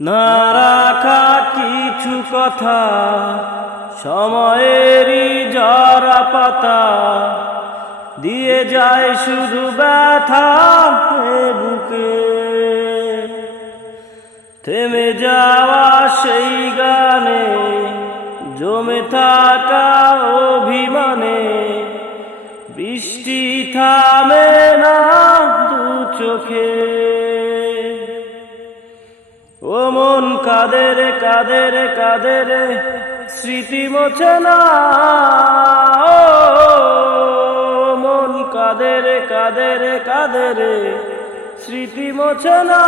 না রাখা কিছু কথা, সময়েরই জরা পাতা, দিয়ে যায় শুধু ব্যথা এ বুকে। থেমে যাওয়া সেই গানে, জমে থাকা অভিমানে, বৃষ্টি থামে না দু চোখে। ও মন কাঁদে রে কাঁদে রে কাঁদে রে, স্মৃতি মোছে না। ও মন কাঁদে রে কাঁদে রে কাঁদে রে, স্মৃতি মোছে না।